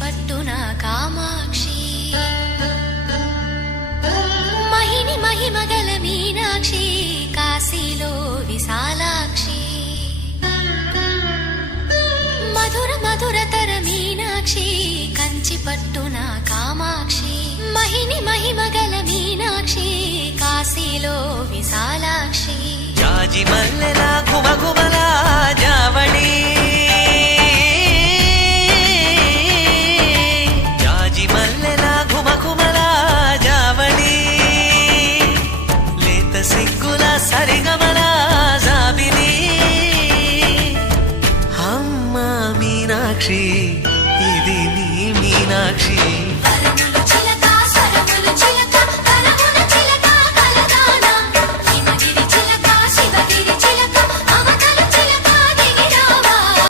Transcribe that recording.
పట్టున కామాక్షి మహిని మహిమగల మీనాక్షి కాశీలో విశాలాక్షి మధుర మధురతర మీనాక్షి కంచి పట్టున కామాక్షి మహిని మహిమగల మీనాక్షి కాశీలో విశాలాక్షి జాజి మల్లెల ఘుమఘుమల జావళి జాజి మల్లెల ఘుమఘుమల జావళి లేత సిగ్గుల సరిగమల జాబిలి అమ్మ మీనాక్షి ఇది నీ మీనాక్షి